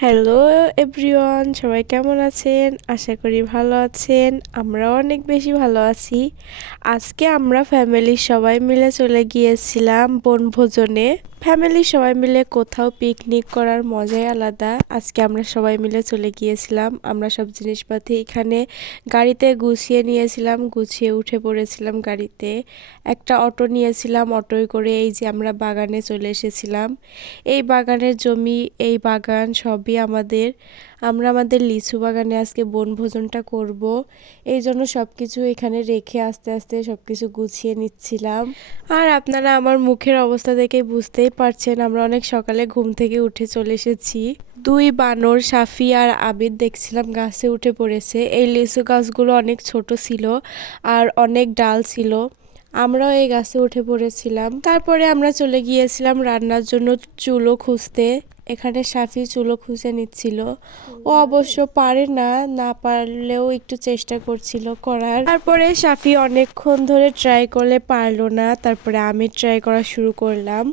Hello everyone সবাই কেমন আছেন? আশা করি ভালো আছেন। আমরা অনেক বেশি ভালো আছি। আজকে আমরা ফ্যামিলির সবাই মিলে চলে গিয়েছিলাম বনভোজনে। ফ্যামিলির সবাই মিলে কোথাও পিকনিক করার মজাই আলাদা। আজকে আমরা সবাই মিলে চলে গিয়েছিলাম। আমরা সব জিনিসপাতি এখানে গাড়িতে গুছিয়ে নিয়েছিলাম, গুছিয়ে উঠে পড়েছিলাম গাড়িতে। একটা অটো নিয়েছিলাম, অটোয় করে এই যে আমরা বাগানে চলে এসেছিলাম। এই বাগানের জমি, এই বাগান সবই আমাদের। আমরা আমাদের লিচু বাগানে আজকে বনভোজনটা করব। এই জন্য সব কিছু এখানে রেখে আস্তে আস্তে সব কিছু গুছিয়ে নিচ্ছিলাম। আর আপনারা আমার মুখের অবস্থা দেখে বুঝতেই পারছেন, আমরা অনেক সকালে ঘুম থেকে উঠে চলে এসেছি। দুই বানর, সাফি আর আবিদ দেখছিলাম গাছে উঠে পড়েছে। এই লিচু গাছগুলো অনেক ছোট ছিল আর অনেক ডাল ছিল। আমরাও এই গাছে উঠে পড়েছিলাম। তারপরে আমরা চলে গিয়েছিলাম রান্নার জন্য চুলো খুঁজতে। এখানে সাফি চুলো খুঁজে নিচ্ছিল। ও অবশ্য পারে না না পারলেও একটু চেষ্টা করছিল করার। তারপরে সাফি অনেকক্ষণ ধরে ট্রাই করলে পারল না তারপরে আমি ট্রাই করা শুরু করলাম।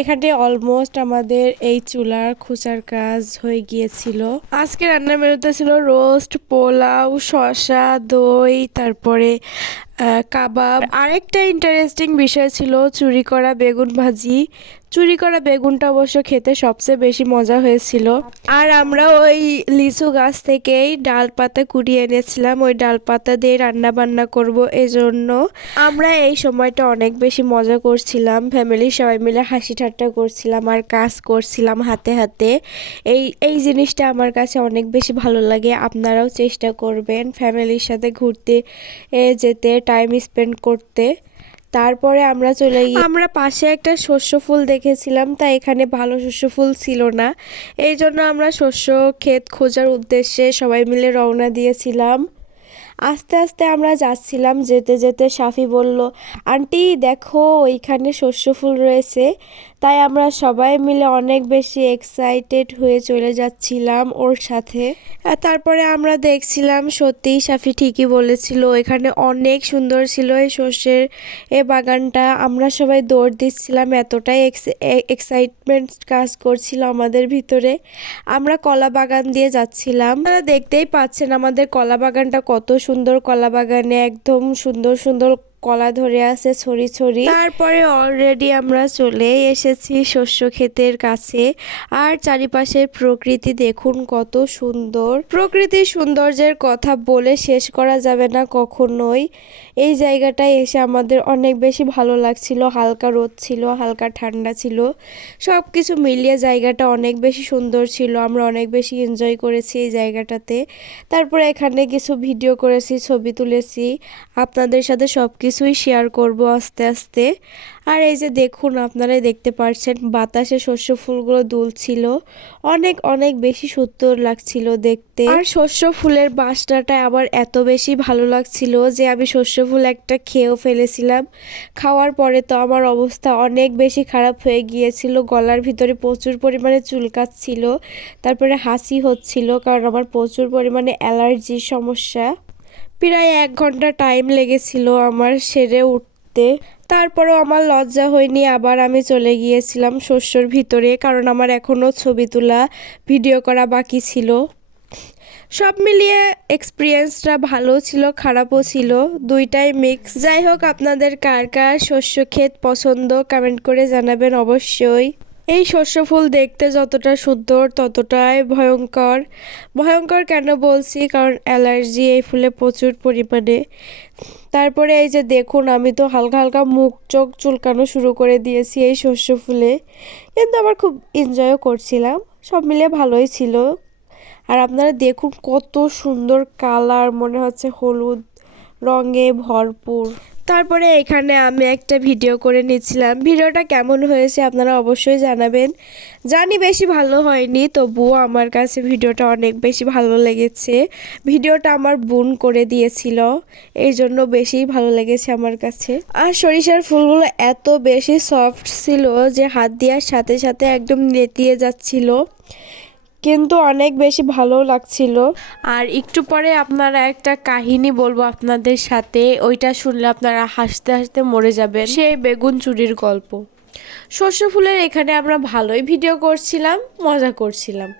এখানে অলমোস্ট আমাদের এই চুলার খোঁচার কাজ হয়ে গিয়েছিল। আজকে রান্নার মেনুতে ছিল রোস্ট পোলাও শসা দই তারপরে কাবাব। আরেকটা ইন্টারেস্টিং বিষয় ছিল চুরি করা বেগুন ভাজি। চুরি করা বেগুনটা অবশ্য খেতে সবচেয়ে বেশি মজা হয়েছিল। আর আমরা ওই লিচু গাছ থেকেই ডাল পাতা কুড়িয়ে এনেছিলাম। ওই ডাল পাতা দিয়ে রান্না বান্না করব এজন্য। আমরা এই সময়টা অনেক বেশি মজা করছিলাম। ফ্যামিলির সবাই মিলে হাসি ঠাট্টা করছিলাম আর কাজ করছিলাম হাতে হাতে। এই এই জিনিসটা আমার কাছে অনেক বেশি ভালো লাগে। আপনারাও চেষ্টা করবেন ফ্যামিলির সাথে ঘুরতে যেতে। টাইম স্পেন্ড করতে। তারপরে আমরা চলে গিয়ে আমরা পাশে একটা শস্য ফুল দেখেছিলাম, তা এখানে ভালো শস্য ফুল ছিল না। এই জন্য আমরা শস্য ক্ষেত খোঁজার উদ্দেশ্যে সবাই মিলে রওনা দিয়েছিলাম। আস্তে আস্তে আমরা যাচ্ছিলাম, যেতে যেতে সাফি বলল, আন্টি, দেখো, ওইখানে শস্য ফুল রয়েছে। তাই আমরা সবাই মিলে অনেক বেশি এক্সাইটেড হয়ে চলে যাচ্ছিলাম ওর সাথে। তারপরে আমরা দেখছিলাম, সত্যিই সাফি ঠিকই বলেছিল, এখানে অনেক সুন্দর ছিল এই শস্যের এ বাগানটা। আমরা সবাই দৌড় দিচ্ছিলাম, এতটাই এক্সাইটমেন্ট কাজ করছিল আমাদের ভিতরে। আমরা কলা বাগান দিয়ে যাচ্ছিলাম। আপনারা দেখতেই পাচ্ছেন আমাদের কলা বাগানটা কত সুন্দর কলা বাগানে, একদম সুন্দর সুন্দর কলা ধরে আছে ছড়ি ছড়ি। তারপরে অলরেডি আমরা চলে এসেছি শস্য ক্ষেতের কাছে। আর চারিপাশের প্রকৃতি দেখুন কত সুন্দর। প্রকৃতির সৌন্দর্যের কথা বলে শেষ করা যাবে না কখনোই। এই জায়গাটায় এসে আমাদের অনেক বেশি ভালো লাগছিল, হালকা রোদ ছিল, হালকা ঠান্ডা ছিল। সব কিছু মিলিয়ে জায়গাটা অনেক বেশি সুন্দর ছিল, আমরা অনেক বেশি এনজয় করেছি এই জায়গাটাতে। তারপরে এখানে কিছু ভিডিও করেছি, ছবি তুলেছি। আপনাদের সাথে সব কিছু কিছুই শেয়ার করব আস্তে আস্তে। আর এই যে দেখুন, আপনারাই দেখতে পাচ্ছেন বাতাসে শস্য ফুলগুলো দুলছিল। অনেক অনেক বেশি সুন্দর লাগছিল দেখতে। আর শস্য ফুলের বাসনাটা আবার এত বেশি ভালো লাগছিল যে আমি শস্য ফুল একটা খেয়েও ফেলেছিলাম। খাওয়ার পরে তো আমার অবস্থা অনেক বেশি খারাপ হয়ে গিয়েছিল, গলার ভিতরে প্রচুর পরিমাণে চুলকাচ্ছিল তারপরে হাসি হচ্ছিল কারণ আমার প্রচুর পরিমাণে অ্যালার্জির সমস্যা। প্রায় এক ঘণ্টা টাইম লেগেছিল আমার সেরে উঠতে। তারপরেও আমার লজ্জা হয়নি, আবার আমি চলে গিয়েছিলাম শস্যর ভিতরে, কারণ আমার এখনও ছবি তোলা ভিডিও করা বাকি ছিল। সব মিলিয়ে এক্সপিরিয়েন্সটা ভালো ছিল, খারাপও ছিল, দুইটাই মিক্স যাই হোক, আপনাদের কার কার শস্য ক্ষেত পছন্দ কমেন্ট করে জানাবেন অবশ্যই। এই শস্য ফুল দেখতে যতটা সুন্দর, ততটাই ভয়ঙ্কর। ভয়ঙ্কর কেন বলছি? কারণ অ্যালার্জি এই ফুলে প্রচুর পরিমাণে। তারপরে এই যে দেখুন, আমি তো হালকা হালকা মুখ চোখ চুলকানো শুরু করে দিয়েছি এই শস্য ফুলে। কিন্তু আমার খুব এনজয়ও করছিলাম। সব মিলে ভালোই ছিল। আর আপনারা দেখুন কত সুন্দর কালার মনে হচ্ছে হলুদ রঙে ভরপুর। তারপরে এখানে আমি একটা ভিডিও করে নিচ্ছিলাম ভিডিওটা কেমন হয়েছে আপনারা অবশ্যই জানাবেন। জানি বেশি ভালো হয়নি, তবুও আমার কাছে ভিডিওটা অনেক বেশি ভালো লেগেছে। ভিডিওটা আমার বোন করে দিয়েছিল, এই জন্য বেশি ভালো লেগেছে আমার কাছে। আর সরিষার ফুলগুলো এত বেশি সফট ছিল যে হাত দেওয়ার সাথে সাথে একদম নেতিয়ে যাচ্ছিল। কিন্তু অনেক বেশি ভালো লাগছিল। আর একটু পরে আপনারা একটা কাহিনী বলব আপনাদের সাথে। ওইটা শুনলে আপনারা হাসতে হাসতে মরে যাবেন। সেই বেগুন চুরির গল্প। শস্য ফুলের এখানে আমরা ভালোই ভিডিও করছিলাম, মজা করছিলাম।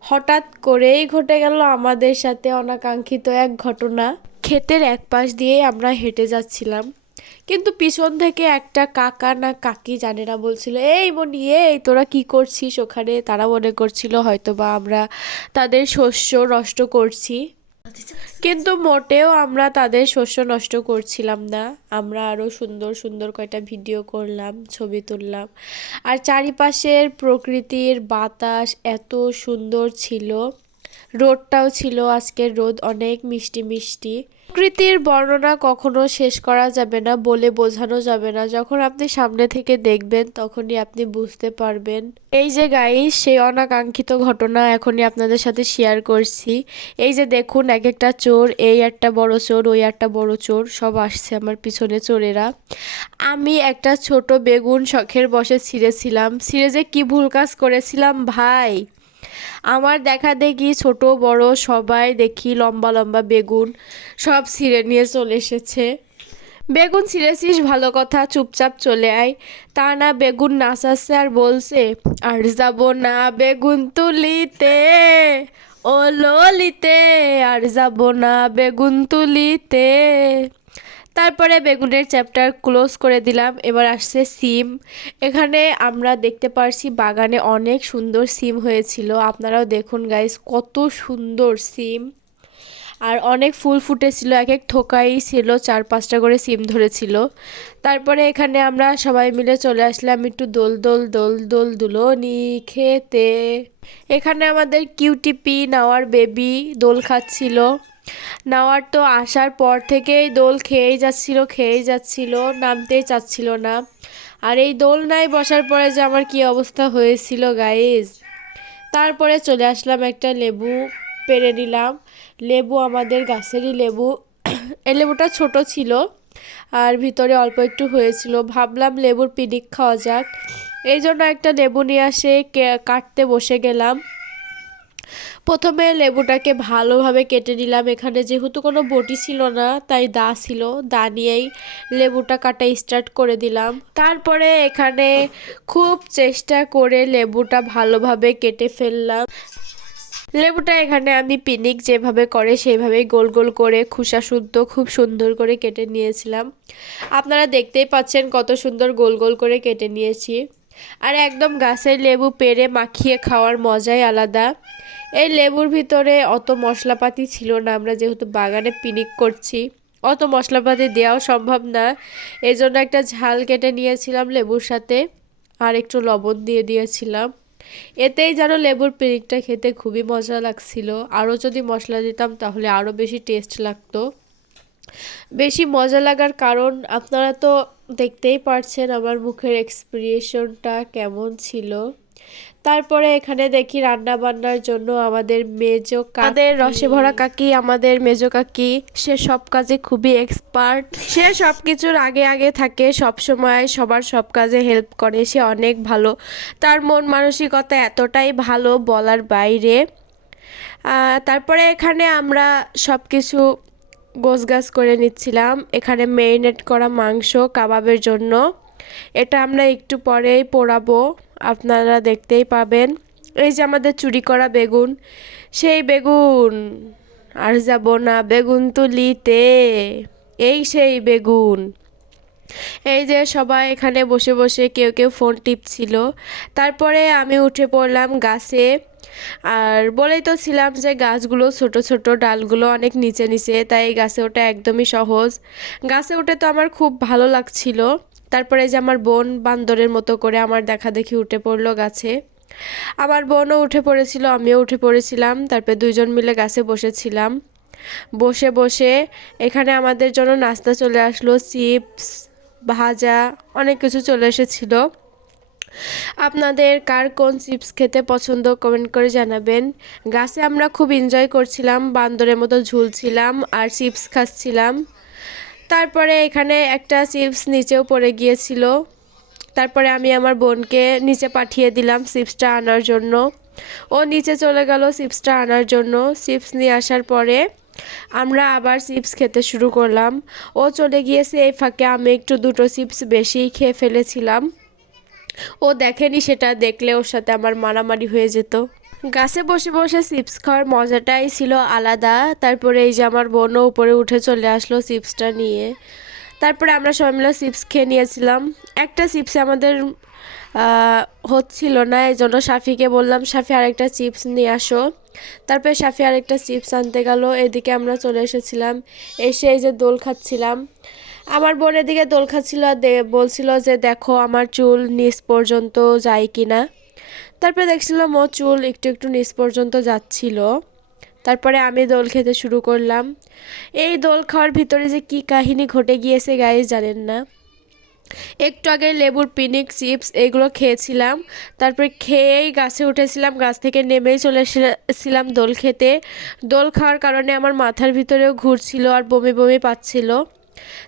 হঠাৎ করেই ঘটে গেল আমাদের সাথে অনাকাঙ্ক্ষিত এক ঘটনা। ক্ষেতের এক পাশ দিয়ে আমরা হেঁটে যাচ্ছিলাম। কিন্তু পিছন থেকে একটা কাকা না কাকি জানে না বলছিল, এই মনি, এই তোরা কি করছিস ওখানে? তারা মনে করছিল হয়তো বা আমরা তাদের শস্য নষ্ট করছি। কিন্তু মোটেও আমরা তাদের শস্য নষ্ট করছিলাম না। আমরা আরও সুন্দর সুন্দর কয়টা ভিডিও করলাম, ছবি তুললাম। আর চারিপাশের প্রকৃতির বাতাস এত সুন্দর ছিল। রোদটাও ছিল আজকের রোদ, অনেক মিষ্টি মিষ্টি। প্রকৃতির বর্ণনা কখনো শেষ করা যাবে না, বলে বোঝানো যাবে না। যখন আপনি সামনে থেকে দেখবেন, তখনই আপনি বুঝতে পারবেন। এই যে গাইস সেই অনাকাঙ্ক্ষিত ঘটনা এখনই আপনাদের সাথে শেয়ার করছি। এই যে দেখুন, এক একটা চোর, এই একটা বড় চোর, ওই একটা বড় চোর, সব আসছে আমার পিছনে চোরেরা। আমি একটা ছোট বেগুন শখের বসে ছিঁড়েছিলাম। ছিঁড়ে যে কি ভুল কাজ করেছিলাম, ভাই? আমার দেখা দেখি ছোট, বড় সবাই দেখি লম্বা লম্বা বেগুন সব ছিঁড়ে নিয়ে চলে এসেছে। বেগুন ছিঁড়েছিস ভালো কথা, চুপচাপ চলে আয়। তা না, বেগুন নাচাচ্ছে আর বলছে, আর যাব না বেগুন তুলিতে, ও ললিতে, আর যাব না বেগুন তুলিতে। তারপরে বেগুনের চ্যাপ্টার ক্লোজ করে দিলাম। এবার আসছে সিম। এখানে আমরা দেখতে পারছি বাগানে অনেক সুন্দর সিম হয়েছিল। আপনারাও দেখুন গাইস কত সুন্দর সিম। আর অনেক ফুল ফুটেছিল এক এক থোকাই ছিল, চার পাঁচটা করে সিম ধরেছিল। তারপরে এখানে আমরা সবাই মিলে চলে আসলাম একটু দোল দোল দোল দোল দুলো নি খেতে। এখানে আমাদের কিউটিপি নাওয়ার বেবি দোল খাচ্ছিল। নাওয়ার তো আসার পর থেকেই দোল খেয়েই যাচ্ছিল খেয়েই যাচ্ছিল, নামতেই চাচ্ছিল না। আর এই দোলনায় বসার পরে যে আমার কি অবস্থা হয়েছিল গাইজ তারপরে চলে আসলাম একটা লেবু পেরে নিলাম। লেবু আমাদের গাছেরই লেবু। এই লেবুটা ছোট ছিল আর ভিতরে অল্প একটু হয়েছিল। ভাবলাম লেবুর পিনিক খাওয়া যাক। এই জন্য একটা লেবু নিয়ে আসে কাটতে বসে গেলাম। প্রথমে লেবুটাকে ভালোভাবে কেটে নিলাম। এখানে যেহেতু কোনো বটি ছিল না, তাই দা ছিল। দা নিয়েই লেবুটা কাটা স্টার্ট করে দিলাম। তারপরে এখানে খুব চেষ্টা করে লেবুটা ভালোভাবে কেটে ফেললাম। লেবুটা এখানে আমি পিনিক যেভাবে করে, সেইভাবেই গোল গোল করে খুসা শুদ্ধ খুব সুন্দর করে কেটে নিয়েছিলাম। আপনারা দেখতেই পাচ্ছেন কত সুন্দর গোল গোল করে কেটে নিয়েছি। আর একদম গাছের লেবু পেরে মাখিয়ে খাওয়ার মজাই আলাদা। এই লেবুর ভিতরে অত মশলাপাতি ছিল না, আমরা যেহেতু বাগানে পিনিক করছি। অত মশলাপাতি দেওয়াও সম্ভব না। এই জন্য একটা ঝাল কেটে নিয়েছিলাম লেবুর সাথে আর একটু লবণ দিয়ে দিয়েছিলাম। এতেই যেন লেবুর পিনিকটা খেতে খুবই মজা লাগছিল। আরও যদি মশলা দিতাম তাহলে আরও বেশি টেস্ট লাগতো। বেশি মজা লাগার কারণ আপনারা তো দেখতেই পারছেন আমার মুখের এক্সপ্রেশনটা কেমন ছিল। তারপরে এখানে দেখি রান্না বান্নার জন্য আমাদের মেজো কাদের রসে ভরা কাকি, আমাদের মেজো কাকি, সে সব কাজে খুবই এক্সপার্ট সে সব কিছুর আগে আগে থাকে সব সময় সবার সব কাজে হেল্প করে, সে অনেক ভালো। তার মন মানসিকতা এতটাই ভালো বলার বাইরে। তারপরে এখানে আমরা সব কিছু গোছগাছ করে নিচ্ছিলাম। এখানে মেরিনেট করা মাংস কাবাবের জন্য। এটা আমরা একটু পরেই পোড়াবো। আপনারা দেখতেই পাবেন। এই যে আমাদের চুরি করা বেগুন, সেই বেগুন। আর যাব না বেগুন তুলিতে এই সেই বেগুন। এই যে সবাই এখানে বসে বসে কেউ কেউ ফোন টিপছিল। তারপরে আমি উঠে পড়লাম গাছে। আর বলেই তো ছিলাম যে গাছগুলো ছোট ছোট, ডালগুলো অনেক নিচে নিচে, তাই এই গাছে ওঠা একদমই সহজ। গাছে উঠে তো আমার খুব ভালো লাগছিল। তারপরে যে আমার বোন বান্দরের মতো করে আমার দেখা দেখি উঠে পড়ল গাছে। আমার বোনও উঠে পড়েছিল, আমিও উঠে পড়েছিলাম, তারপরে দুইজন মিলে গাছে বসেছিলাম। বসে বসে এখানে আমাদের জন্য নাস্তা চলে আসলো, চিপস, ভাজা, অনেক কিছু চলে এসেছিল। আপনাদের কার কোন চিপস খেতে পছন্দ কমেন্ট করে জানাবেন। গাছে আমরা খুব এনজয় করছিলাম, বান্দরের মতো ঝুলছিলাম আর চিপস খাচ্ছিলাম। তারপরে এখানে একটা চিপস নিচেও পড়ে গিয়েছিল। তারপরে আমি আমার বোনকে নিচে পাঠিয়ে দিলাম চিপসটা আনার জন্য। ও নিচে চলে গেল চিপসটা আনার জন্য। চিপস নিয়ে আসার পরে আমরা আবার চিপস খেতে শুরু করলাম। ও চলে গিয়েছে এই ফাঁকে, আমি একটু দুটো চিপস বেশিই খেয়ে ফেলেছিলাম। ও দেখেনি সেটা, দেখলে ওর সাথে আমার মারামারি হয়ে যেত। গাছে বসে বসে চিপস খাওয়ার মজাটাই ছিল আলাদা। তারপরে এই যে আমার বোনও উপরে উঠে চলে আসলো চিপসটা নিয়ে। তারপরে আমরা সবাই মিলে চিপস খেয়ে নিয়েছিলাম। একটা চিপসে আমাদের হচ্ছিল না, এই জন্য সাফিকে বললাম সাফি আরেকটা চিপস নিয়ে আসো। তারপরে সাফি আরেকটা চিপস আনতে গেল। এদিকে আমরা চলে এসেছিলাম, এসে এই যে দোল খাচ্ছিলাম। আমার বোনের দিকে দোল খাচ্ছিল বলছিল যে, দেখো, আমার চুল নিচ পর্যন্ত যায় কি না তারপরে দেখছিলাম ও চুল একটু একটু নিচ পর্যন্ত যাচ্ছিল। তারপরে আমি দোল খেতে শুরু করলাম। এই দোল খাওয়ার ভিতরে যে কি কাহিনী ঘটে গিয়েছে গায়ে জানেন না। একটু আগে লেবুর পিনিক চিপস এগুলো খেয়েছিলাম। তারপরে খেয়েই গাছে উঠেছিলাম, গাছ থেকে নেমেই চলে এসেছিলাম দোল খেতে। দোল খাওয়ার কারণে আমার মাথার ভিতরেও ঘুরছিল আর বমি বমি পাচ্ছিল।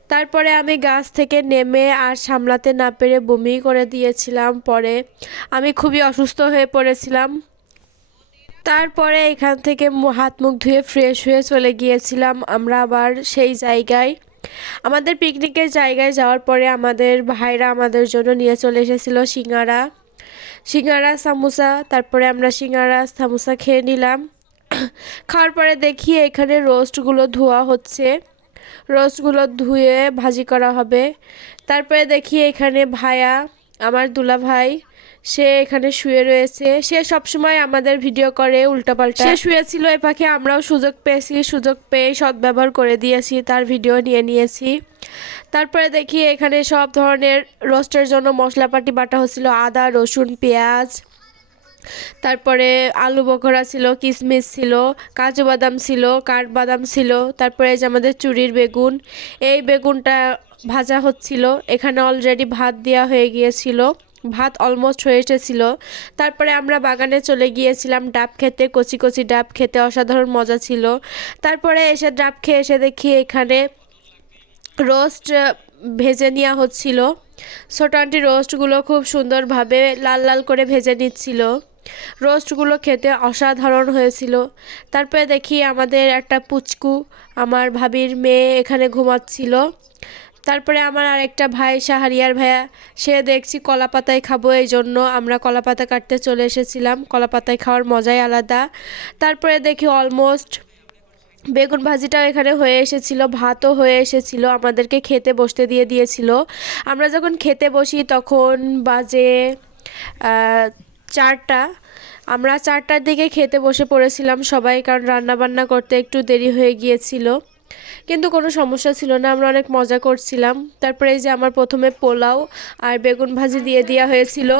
তারপরে আমি গাছ থেকে নেমে আর সামলাতে না পেরে বমি করে দিয়েছিলাম। পরে আমি খুবই অসুস্থ হয়ে পড়েছিলাম। তারপরে এখান থেকে হাত মুখ ধুয়ে ফ্রেশ হয়ে চলে গিয়েছিলাম আমরা আবার সেই জায়গায়। আমাদের পিকনিকের জায়গায় যাওয়ার পরে আমাদের ভাইরা আমাদের জন্য নিয়ে চলে এসেছিল সিঙ্গারা। সিঙ্গারা, সামোসা, তারপরে আমরা সিঙ্গারা, সামোসা খেয়ে নিলাম। খাওয়ার পরে দেখি এখানে রোস্টগুলো ধোয়া হচ্ছে। রোস্টগুলো ধুয়ে ভাজি করা হবে। তারপরে দেখি এখানে ভায়া, আমার দুলা ভাই সে এখানে শুয়ে রয়েছে। সে সবসময় আমাদের ভিডিও করে উল্টাপাল্টা। সে শুয়েছিল এ পাখে, আমরাও সুযোগ পেয়েছি, সুযোগ পেয়ে সদ্ব্যবহার করে দিয়েছি, তার ভিডিও নিয়ে নিয়েছি। তারপরে দেখি এখানে সব ধরনের রোস্টের জন্য মশলাপাটি বাটা হচ্ছিল আদা, রসুন, পেঁয়াজ। তারপরে আলু বখরা ছিল কিশমিশ ছিল, কাজু বাদাম ছিল কাঠবাদাম ছিল, তারপরে যে আমাদের চুরির বেগুন, এই বেগুনটা ভাজা হচ্ছিল। এখানে অলরেডি ভাত দেওয়া হয়ে গিয়েছিল, ভাত অলমোস্ট হয়ে এসেছিল। তারপরে আমরা বাগানে চলে গিয়েছিলাম, ডাব খেতে, কচি কচি ডাব খেতে, অসাধারণ মজা ছিল। তারপরে এসে ডাব খেয়ে এসে দেখি এখানে রোস্ট ভেজে নেওয়া হচ্ছিল। ছোট আন্টি রোস্টগুলো খুব সুন্দরভাবে লাল লাল করে ভেজে নিচ্ছিল। রোস্টগুলো খেতে অসাধারণ হয়েছিল। তারপরে দেখি আমাদের একটা পুচকু, আমার ভাবির মেয়ে এখানে ঘুমাচ্ছিল। তারপরে আমার আরেকটা ভাই শাহরিয়ার ভাইয়া, সে দেখছি কলা পাতায় খাব এই জন্য আমরা কলা পাতা কাটতে চলে এসেছিলাম। কলা পাতায় খাওয়ার মজাই আলাদা। তারপরে দেখি অলমোস্ট বেগুন ভাজিটাও এখানে হয়ে এসেছিল, ভাতও হয়ে এসেছিল, আমাদেরকে খেতে বসতে দিয়ে দিয়েছিল। আমরা যখন খেতে বসি তখন বাজে চারটা। আমরা চারটার দিকে খেতে বসে পড়েছিলাম সবাই, কারণ রান্নাবান্না করতে একটু দেরি হয়ে গিয়েছিল। কিন্তু কোনো সমস্যা ছিল না, আমরা অনেক মজা করছিলাম। তারপরে এই যে আমার প্রথমে পোলাও আর বেগুন ভাজি দিয়ে দেওয়া হয়েছিল।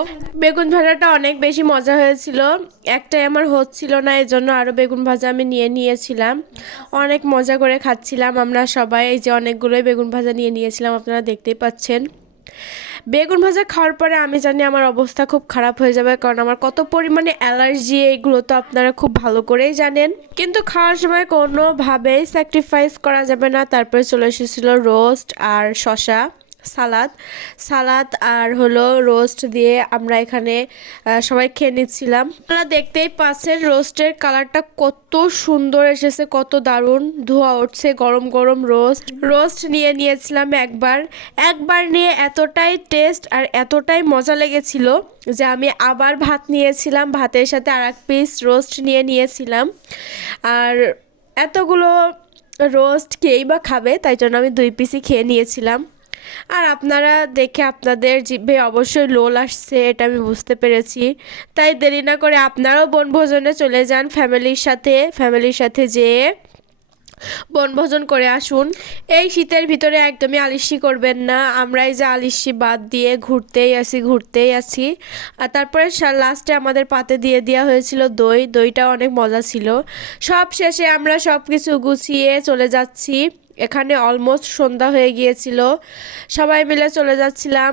বেগুন ভাজাটা অনেক বেশি মজা হয়েছিল। একটাই আমার হচ্ছিল না এই জন্য আরও বেগুন ভাজা আমি নিয়ে নিয়েছিলাম। অনেক মজা করে খাচ্ছিলাম আমরা সবাই। এই যে অনেকগুলোই বেগুন ভাজা নিয়ে নিয়েছিলাম, আপনারা দেখতেই পাচ্ছেন। বেগুন ভাজা খাওয়ার পরে আমি জানি আমার অবস্থা খুব খারাপ হয়ে যাবে, কারণ আমার কত পরিমাণে অ্যালার্জি এইগুলো তো আপনারা খুব ভালো করেই জানেন। কিন্তু খাওয়ার সময় কোনোভাবেই স্যাক্রিফাইস করা যাবে না, তারপরে চলে এসেছিল রোস্ট আর শশা সালাদ। সালাদ আর হলো রোস্ট দিয়ে আমরা এখানে সবাই খেয়ে নিচ্ছিলাম। আপনারা দেখতেই পাচ্ছেন রোস্টের কালারটা কত সুন্দর এসেছে, কত দারুণ। ধোয়া উঠছে, গরম গরম রোস্ট। রোস্ট নিয়ে নিয়েছিলাম একবার। একবার নিয়ে এতটাই টেস্ট আর এতটাই মজা লেগেছিল যে আমি আবার ভাত নিয়েছিলাম, ভাতের সাথে আর এক পিস রোস্ট নিয়ে নিয়েছিলাম। আর এতগুলো রোস্ট কেই বা খাবে, তাই জন্য আমি দুই পিসই খেয়ে নিয়েছিলাম। আর আপনারা দেখে আপনাদের জিভে অবশ্যই লোল আসছে, এটা আমি বুঝতে পেরেছি। তাই দেরি না করে আপনারাও বনভোজনে চলে যান ফ্যামিলির সাথে ফ্যামিলির সাথে যেয়ে বনভোজন করে আসুন। এই শীতের ভিতরে একদমই আলিস্যি করবেন না আমরা এই যে আলিস্যি বাদ দিয়ে ঘুরতেই আসি, ঘুরতেই আছি আর তারপরে লাস্টে আমাদের পাতে দিয়ে দেওয়া হয়েছিল দই দইটা অনেক মজা ছিল। সব শেষে আমরা সব কিছু গুছিয়ে চলে যাচ্ছি। এখানে অলমোস্ট সন্ধ্যা হয়ে গিয়েছিল। সবাই মিলে চলে যাচ্ছিলাম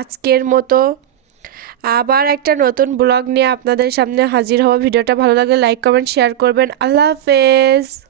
আজকের মতো। আবার একটা নতুন ব্লগ নিয়ে আপনাদের সামনে হাজির হওয়া ভিডিওটা ভালো লাগলে লাইক কমেন্ট শেয়ার করবেন। আল্লাহ হাফেজ।